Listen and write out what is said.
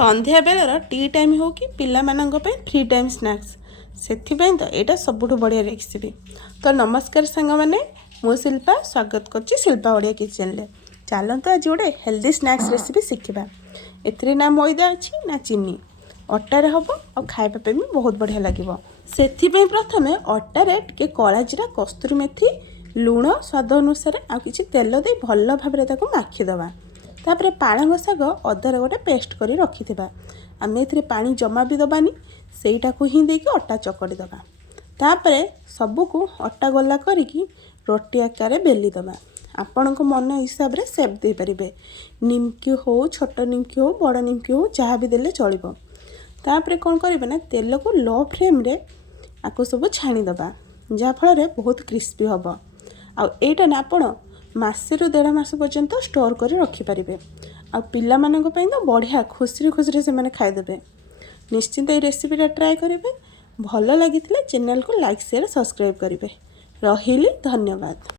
संध्या baler T time हो कि पिलामानंक पे फ्री टाइम स्नैक्स ସେଥିପାଇଁ ତ ଏଇଟା ସବୁଠୁ ବଢ଼ିଆ ରେସିପି। ତ ନମସ୍କାର ସାଙ୍ଗମାନେ, ମୁଁ ଶିଲ୍ପା ସ୍ୱାଗତ କରୁଛି ଶିଲ୍ପା ଓଡ଼ିଆ କିଚେନରେ। ଚାଲନ୍ତୁ ଆଜି ଗୋଟେ ହେଲ୍ଦି ସ୍ନାକ୍ସ ରେସିପି ଶିଖିବା। ଏଥିରେ ନା ମଇଦା ଅଛି ନା ଚିନି, ଅଟାରେ ହେବ ଆଉ ଖାଇବା ପାଇଁ ବି ବହୁତ ବଢ଼ିଆ ଲାଗିବ। ସେଥିପାଇଁ ପ୍ରଥମେ ଅଟାରେ ଟିକେ କଳା ଜିରା, କସ୍ତୁରୀ ମେଥି, ଲୁଣ ସ୍ୱାଦ ଅନୁସାରେ ଆଉ କିଛି ତେଲ ଦେଇ ଭଲ ଭାବରେ ତାକୁ ମାଖିଦେବା। ତାପରେ ପାଳଙ୍ଗ ଶାଗ ଅଦାରେ ଗୋଟେ ପେଷ୍ଟ କରି ରଖିଥିବା। ଆମେ ଏଥିରେ ପାଣି ଜମା ବି ଦେବାନି, ସେଇଟାକୁ ହିଁ ଦେଇକି ଅଟା ଚକଡ଼ି ଦେବା। ତାପରେ ସବୁକୁ ଅଟା ଗୋଲା କରିକି ରୋଟି ଆକାରରେ ବେଲି ଦେବା। ଆପଣଙ୍କ ମନ ହିସାବରେ ସେପ୍ ଦେଇପାରିବେ। ନିମକି ହଉ, ଛୋଟ ନିମକି ହଉ, ବଡ଼ ନିମକି ହଉ, ଯାହା ବି ଦେଲେ ଚଳିବ। ତାପରେ କ'ଣ କରିବେ ନା ତେଲକୁ ଲୋ ଫ୍ଲେମ୍ରେ ଆକୁ ସବୁ ଛାଣିଦେବା, ଯାହାଫଳରେ ବହୁତ କ୍ରିସ୍ପି ହେବ। ଆଉ ଏଇଟା ନା ଆପଣ ମାସେରୁ 1.5 ମାସ ପର୍ଯ୍ୟନ୍ତ ଷ୍ଟୋର୍ କରି ରଖିପାରିବେ। ଆଉ ପିଲାମାନଙ୍କ ପାଇଁ ତ ବଢ଼ିଆ, ଖୁସିରେ ସେମାନେ ଖାଇଦେବେ। ନିଶ୍ଚିନ୍ତ এই ରେସିପିଟା ଟ୍ରାଏ କରିବେ। ଭଲ ଲାଗିଥିଲେ ଚ୍ୟାନେଲକୁ ଲାଇକ୍, ସେୟାର, ସବସ୍କ୍ରାଇବ୍ କରିବେ। ରହିଲି, ଧନ୍ୟବାଦ।